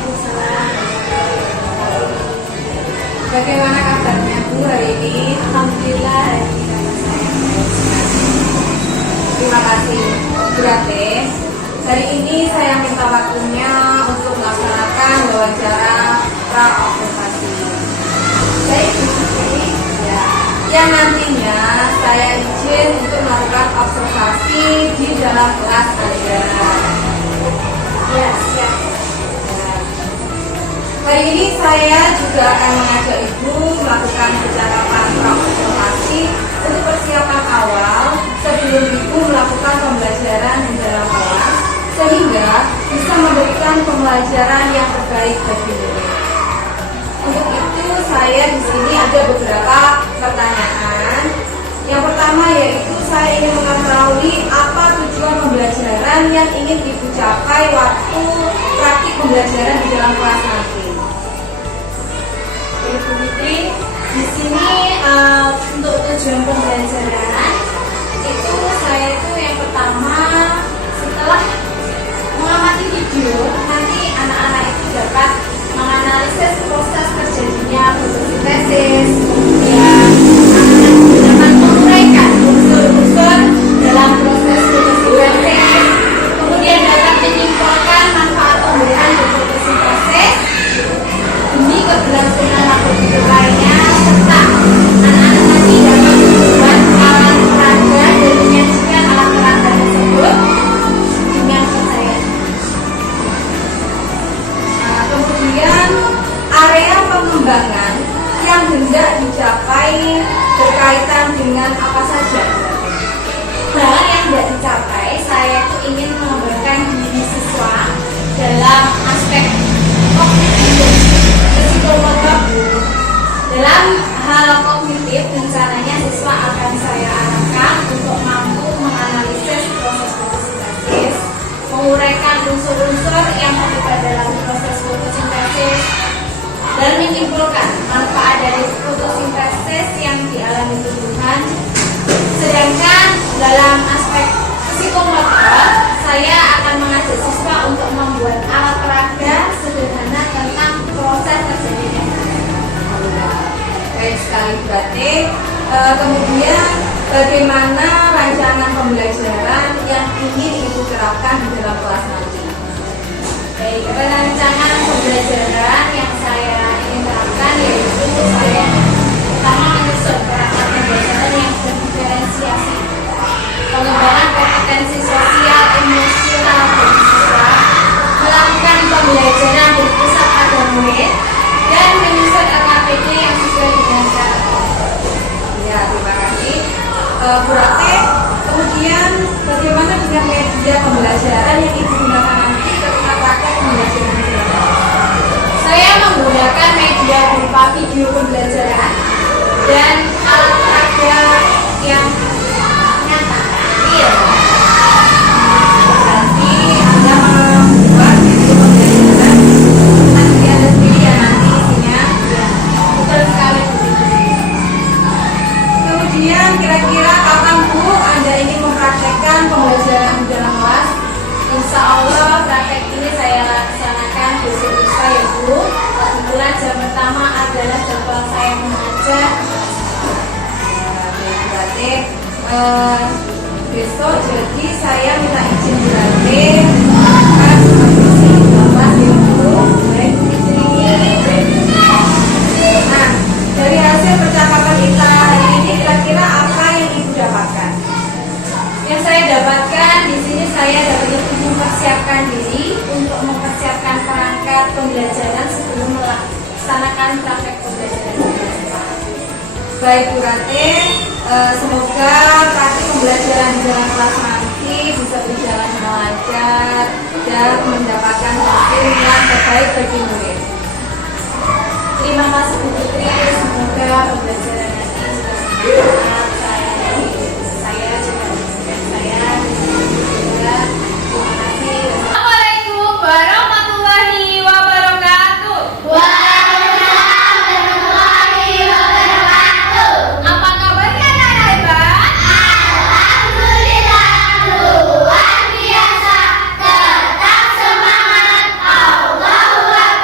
Waalaikumsalam. Bagaimana kabarnya Bu hari ini? Alhamdulillah hari ini kabar saya baik sekali. Terima kasih Bu Rate. Hari ini saya minta waktunya untuk melaksanakan wawancara pra-observasi. Baik Bu Putri. Ya, yang nantinya saya izin untuk melakukan observasi di dalam kelas Anda. Ya, siap. Hari ini saya juga akan mengajak Ibu melakukan percakapan pra-observasi untuk persiapan awal sebelum Ibu melakukan pembelajaran di dalam kelas, sehingga bisa memberikan pembelajaran yang terbaik bagi murid. Untuk itu saya di sini ada beberapa pertanyaan. Yang pertama yaitu saya ingin mengetahui apa tujuan pembelajaran yang ingin Ibu capai waktu praktik pembelajaran di dalam kelas nanti. Baik Bu Putri, di sini untuk tujuan pembelajaran itu saya itu yang pertama setelah mengamati video nanti anak-anak itu dapat menganalisis proses terjadinya fotosintesis, kemudian anak-anak dapat menguraikan unsur-unsur dalam proses fotosintesis, kemudian dapat menyimpulkan manfaat pemberian fotosintesis demi keberlangsungan makhluk hidup lainnya, serta anak-anak tadi dapat membuat alat peraga dan menyajikan alat peraga tersebut dengan kepercayaan. Kemudian area pengembangan yang hendak dicapai berkaitan dengan apa saja? Hal yang tidak dicapai, saya itu ingin mengembangkan diri siswa dalam aspek kognitif, psikomotor. Dalam hal kognitif, rencananya siswa akan saya arahkan untuk mampu menganalisis proses fotosintesis, menguraikan unsur-unsur yang terlibat dalam proses fotosintesis, dan menyimpulkan manfaat dari fotosintesis yang dialami tumbuhan. Sedangkan dalam aspek psikomotor, saya akan mengajak siswa untuk membuat alat peraga sederhana tentang proses terjadinya. Baik sekali berarti. Kemudian bagaimana rancangan pembelajaran yang ingin Ibu terapkan di dalam kelas nanti? Baik, rancangan pembelajaran yang saya ingin terapkan yaitu saya pertama menyusun perangkat pembelajaran yang berdiferensiasi, pengembangan kompetensi sosial emosional bagi siswa, melakukan pembelajaran berpusat pada murid, dan menyusun LKPD yang sesuai dengan cara kelompok. Ya, terima kasih Bu Rate. Kemudian bagaimana dengan media pembelajaran yang Ibu gunakan nanti ketika praktek pembelajaran di dalam kelas? Saya menggunakan media berupa video pembelajaran dan alat peraga yang nyata, real. Berarti Anda membuat video pembelajaran nanti Anda sendiri ya nanti isinya. Ya, betul sekali Bu Putri. Kemudian kira-kira kapan Bu Anda ingin mempraktekkan pembelajaran di dalam kelas? Insya Allah praktek ini saya laksanakan besok lusa ya Bu. Kebetulan jam pertama adalah jadwal saya mengajar. Berarti besok jadi saya minta izin berarti kelas kelas itu baik Nah, dari hasil percakapan kita hari ini kira-kira apa yang Ibu dapatkan? Yang saya dapatkan di sini saya dapat mempersiapkan diri untuk mempersiapkan perangkat pembelajaran sebelum melaksanakan praktek pembelajaran. Baik Bu Rate, semoga praktik pembelajaran di dalam kelas nanti bisa berjalan dengan lancar dan mendapatkan hasil yang terbaik bagi murid. Terima kasih Bu Putri, semoga pembelajaran nanti juga bermanfaat. Saya juga saya juga terima kasih. Assalamualaikum warahmatullahi wabarakatuh. Apa kabarnya anak-anak hebat? Alhamdulillah, luar biasa. Tetap semangat. Allahu Akbar.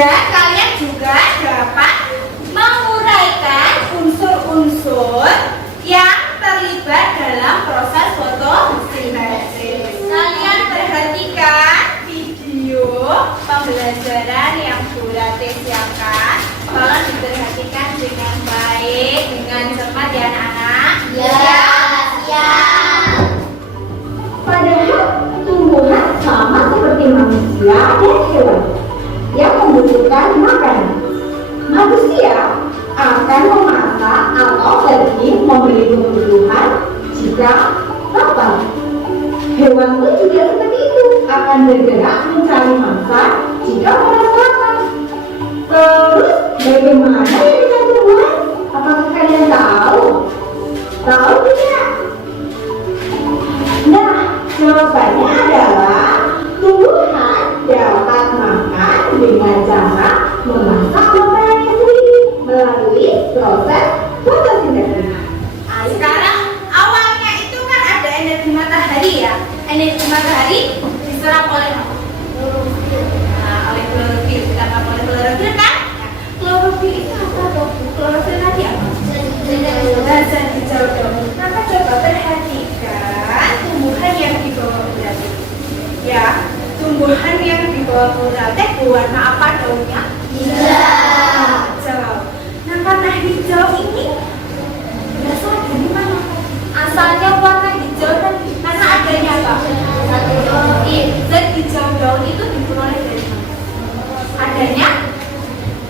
Dan kalian juga dapat menguraikan unsur-unsur yang terlibat dalam proses fotosintesis. Kalian perhatikan video pembelajaran yang Bu Ratih siapkan. Tolong diperhatikan dengan baik, dengan cermat ya anak-anak. Ya, padahal tumbuhan sama seperti manusia dan hewan yang membutuhkan makanan. Manusia akan memasak atau pergi membeli kebutuhan jika lapar. Hewan pun juga seperti itu, akan bergerak mencari mangsa jika merasa lapar. Terus bagaimana dengan tumbuhan? Apakah kalian tahu? Tahu tidak? Nah, jawabannya adalah tumbuhan dapat makan dengan cara memasak makanannya sendiri melalui proses fotosintesis. Nah, sekarang awalnya itu kan ada energi matahari ya. Energi matahari diserap oleh apa? Nah, oleh klorofil. Diserap oleh klorofil kan? Klorofil itu apa dong? Klorofil tadi apa? Zat hijau dong. Maka coba perhatikan tumbuhan yang di bawah bulan. Ya, tumbuhan yang di bawah bulan warna apa daunnya? Hijau. Nah, karena hijau ini berasal dari mana? Asalnya warna hijau kan karena adanya apa? Zat hijau daun itu diperoleh dari mana? Adanya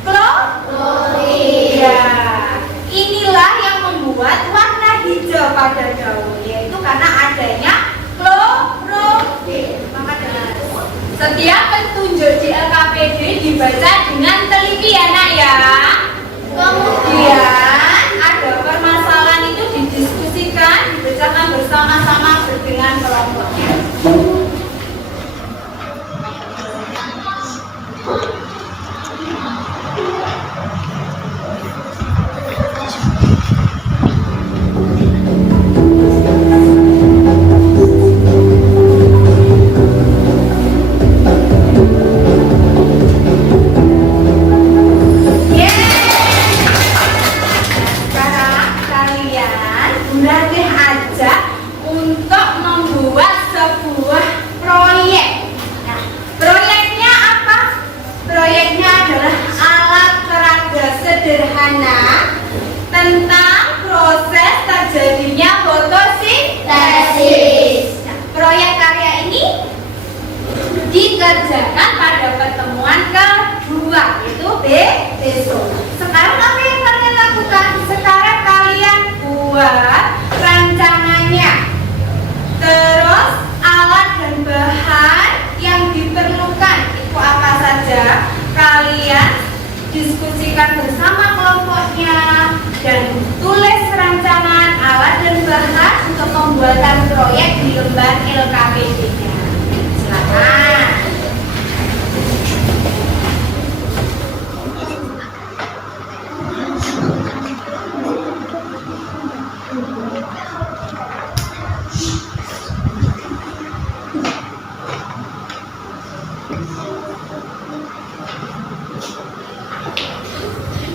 klorofil. Ya, inilah yang membuat warna hijau pada daun, yaitu karena adanya klorofil. Maka dengan setiap petunjuk di LKPD dibaca dengan teliti ya nak ya. Kemudian ada permasalahan itu didiskusikan, dibicarakan bersama-sama dengan kelompoknya. Tentang proses terjadinya fotosintesis. Nah, proyek karya ini dikerjakan pada pertemuan kedua, yaitu besok. Sekarang apa yang kalian lakukan? Sekarang kalian buat rancangannya. Terus alat dan bahan yang diperlukan itu apa saja? Kalian diskusikan bersama kelompoknya dan tulis rancangan alat dan bahan untuk pembuatan proyek di lembar LKPD-nya. Silakan.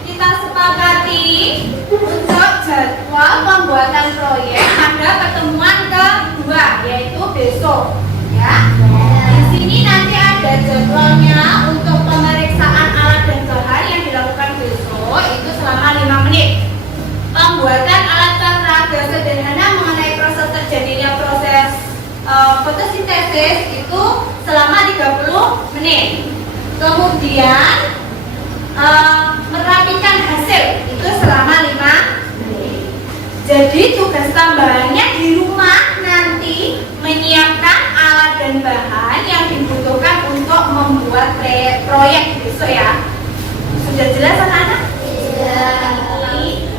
Kita sepakati untuk jadwal pembuatan proyek ada pertemuan kedua, yaitu besok ya. Di sini nanti ada jadwalnya untuk pemeriksaan alat dan bahan yang dilakukan besok itu selama 5 menit. Pembuatan alat peraga sederhana mengenai proses terjadinya proses fotosintesis itu selama 30 menit. Kemudian merapikan hasil itu selama 5 menit. Jadi tugas tambahannya di rumah nanti menyiapkan alat dan bahan yang dibutuhkan untuk membuat proyek besok ya. Sudah jelas anak-anak?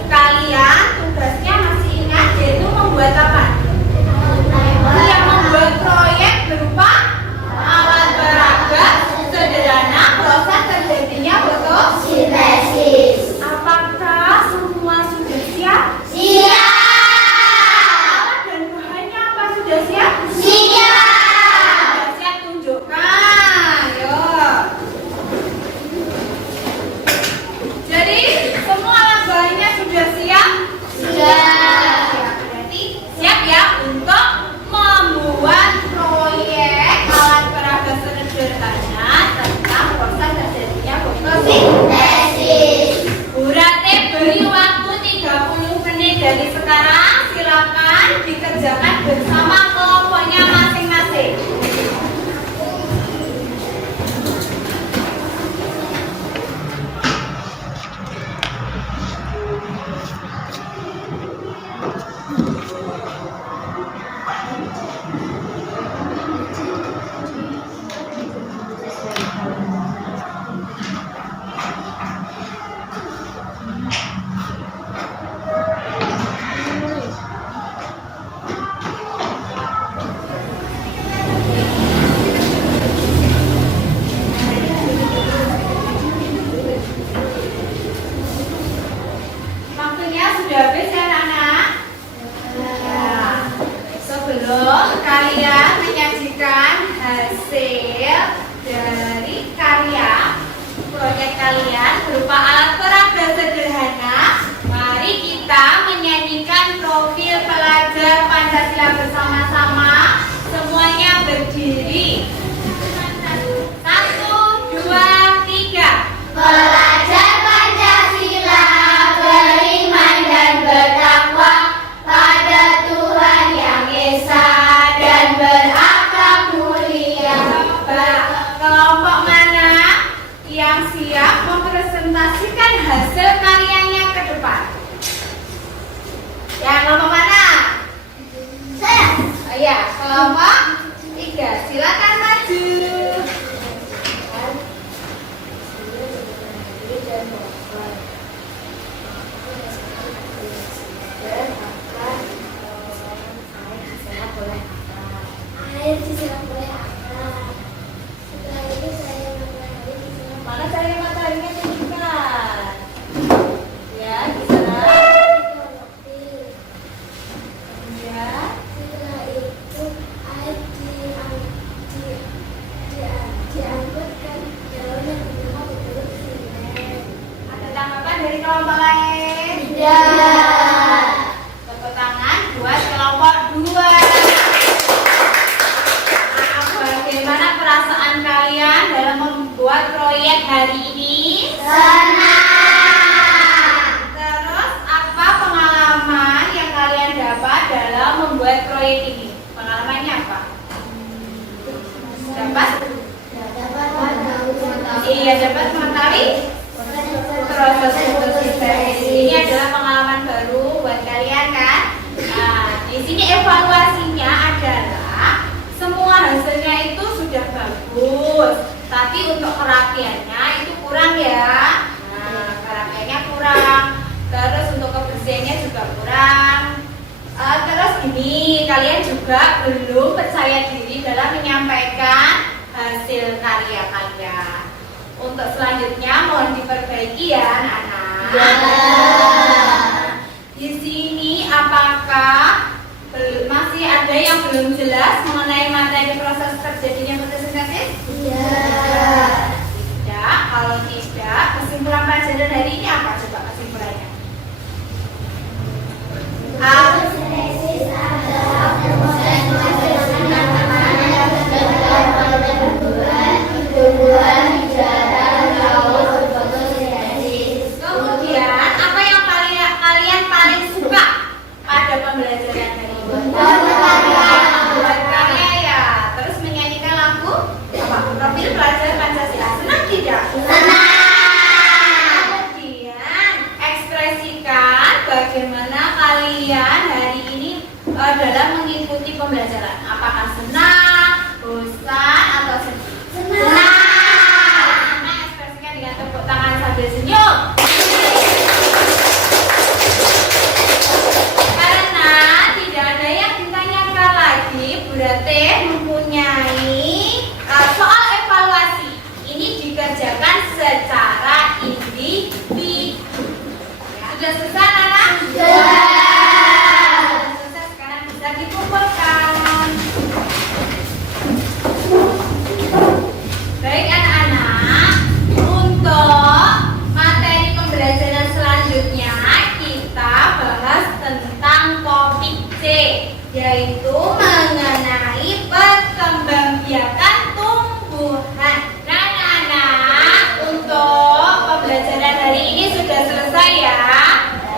Kalian tugasnya masih ingat, yaitu membuat apa? Yang membuat proyek berupa alat peraga sederhana proses terjadinya fotosintesis. Apakah semua sudah siap? Siap. Alat dan bahannya apa sudah siap? Siap. Sudah siap, tunjukkan. Yuk. kelompok lain? Tepuk tangan buat kelompok 2. Bagaimana perasaan kalian dalam membuat proyek hari ini? Terus apa pengalaman yang kalian dapat dalam membuat proyek ini? Pengalamannya apa? Dapat? Iya, dapat mengetahui proses fotosintesis. Ini adalah pengalaman baru buat kalian kan? Nah, di sini evaluasinya adalah semua hasilnya itu sudah bagus, tapi untuk kerapiannya itu kurang ya. Nah, kerapiannya kurang. Terus untuk kebersihannya juga kurang. Terus ini kalian juga belum percaya diri dalam menyampaikan hasil karya kalian. Untuk selanjutnya mohon diperbaiki ya anak-anak. Di sini apakah masih ada yang belum jelas mengenai materi proses terjadinya fotosintesis? Tidak. Kalau tidak, kesimpulan pelajaran hari ini apa coba kesimpulannya? Fotosintesis adalah proses tumbuhan bicara laut fotosintesis. Kemudian apa yang kalian paling suka pada pembelajaran hari ini? Buat karya ya. Terus menyanyikan lagu apa? Profil pelajar Pancasila. Senang tidak? Kemudian ekspresikan bagaimana kalian hari ini dalam mengikuti pembelajaran. Apakah senang, bosan, atau sedih? Senang. Ekspresikan dengan tepuk tangan sambil senyum. Karena tidak ada yang ditanyakan lagi, berarti mempunyai soal evaluasi. Ini dikerjakan secara individu. Sudah selesai, anak? Sudah selesai, sekarang bisa dikumpulkan. Baik anak-anak, untuk materi pembelajaran selanjutnya kita bahas tentang topik C, yaitu mengenai perkembangbiakan tumbuhan. Nah anak-anak, untuk pembelajaran hari ini sudah selesai ya.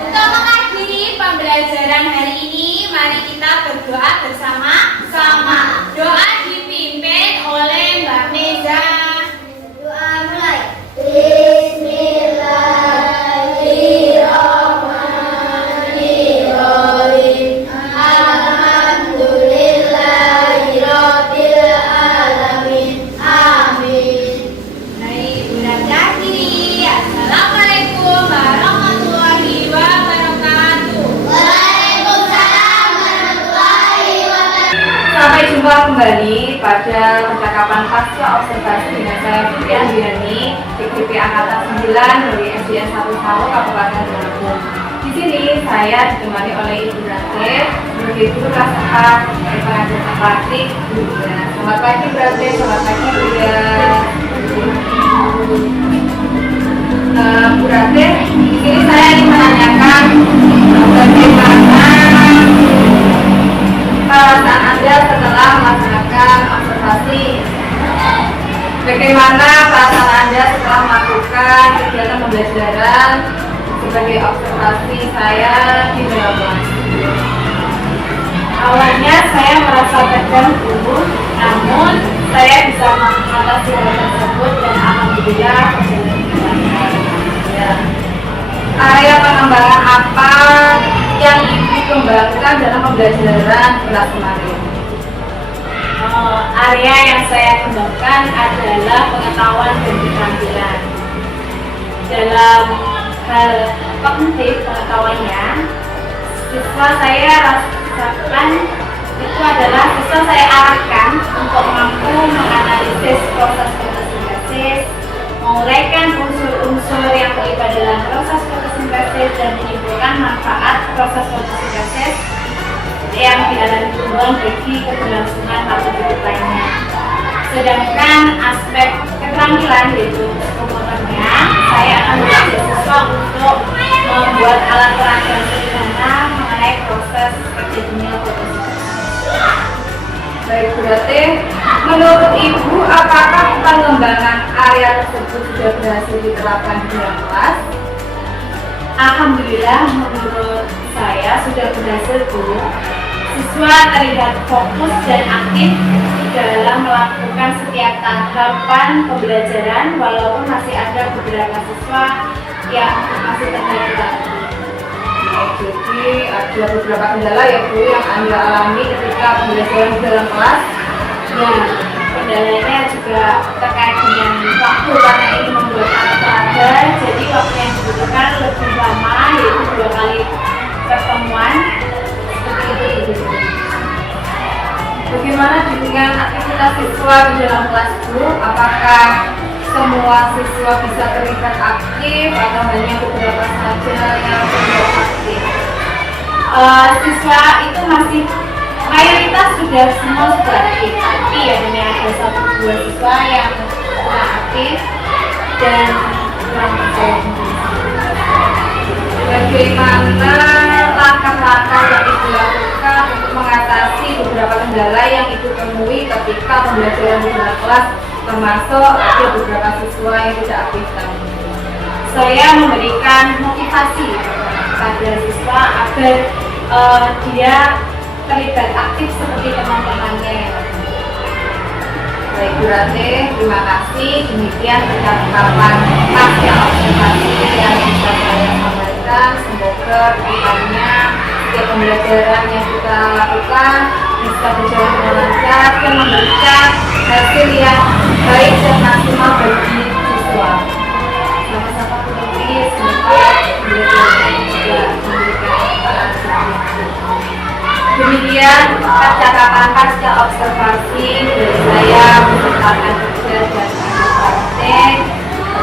Untuk mengakhiri pembelajaran hari ini, mari kita berdoa bersama-sama. Doa dipimpin oleh Mbak Meza. Doa mulai. Bismillahirrahmanirrahim. Alhamdulillahirabbil alamin. Amin. Baik, berakhiri. Assalamualaikum warahmatullahi wabarakatuh. Waalaikumsalam warahmatullahi wabarakatuh. Sampai jumpa kembali pada percakapan pasca observasi dengan saya Putri Andriani, IPB Angkatan 9 dari SDN 1 Salo, Kabupaten Lampung. Di sini saya ditemani oleh Ibu Rate, sebagai guru kelas 4 pengajar praktik Buya. Selamat pagi Bu Rate, selamat pagi Buya. Bu Rate, di sini saya ingin menanyakan bagaimana perasaan Anda setelah melaksanakan observasi. Bagaimana perasaan Anda setelah melakukan kegiatan pembelajaran sebagai observasi saya di dalam kelas? Awalnya saya merasa tegang dulu, namun saya bisa mengatasi hal tersebut dan alhamdulillah berjalan dengan baik. Area pengembangan apa yang Ibu kembangkan dalam pembelajaran kelas kemarin? Area yang saya kembangkan adalah pengetahuan dan keterampilan. Dalam hal kognitif pengetahuannya, siswa saya rasakan itu adalah siswa saya arahkan untuk mampu menganalisis proses fotosintesis, menguraikan unsur-unsur yang terlibat dalam proses fotosintesis dan menyimpulkan manfaat proses fotosintesis yang dialami tumbuhan bagi keberlangsungan atau hidup lainnya. Sedangkan aspek keterampilan yaitu komponennya, saya akan mengajak siswa untuk alat peraga sederhana mengenai proses terjadinya fotosintesa. Baik, berarti menurut Ibu, apakah pengembangan area tersebut sudah berhasil diterapkan di dalam kelas? Alhamdulillah, menurut saya sudah berhasil, Bu. Siswa terlihat fokus dan aktif dalam melakukan setiap tahapan pembelajaran, walaupun masih ada beberapa siswa yang masih terganggu. Jadi ada beberapa kendala ya Bu yang Anda alami ketika pembelajaran di dalam kelas. Ya, kendalanya juga terkait dengan waktu karena ini membuat alat peraga, jadi waktu yang dibutuhkan lebih lama, yaitu 2 kali pertemuan. Seperti itu. Bagaimana dengan aktivitas siswa di dalam kelas Bu? Apakah semua siswa bisa terlibat aktif atau hanya beberapa saja yang tidak aktif? Siswa itu masih mayoritas sudah semua sudah aktif, tapi ya hanya ada 1-2 siswa yang kurang aktif dan kurang percaya diri. Bagaimana langkah-langkah yang Ibu lakukan untuk mengatasi beberapa kendala yang Ibu temui ketika pembelajaran di dalam kelas, termasuk ada beberapa siswa yang tidak aktif tadi? Saya memberikan motivasi pada siswa agar dia terlibat aktif seperti teman-temannya. Baik, berarti terima kasih. Demikian percakapan pasca observasi yang bisa saya sampaikan. Semoga kedepannya setiap pembelajaran yang kita lakukan bisa berjalan dengan lancar dan memberikan hasil yang baik dan maksimal bagi siswa. Sama-sama penulis, semoga pembelajaran juga memberikan manfaat. Demikian percakapan pasca observasi dari saya beserta kerja dan praktek.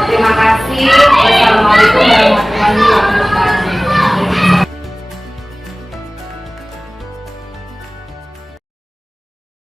Terima kasih. Wassalamualaikum warahmatullahi wabarakatuh.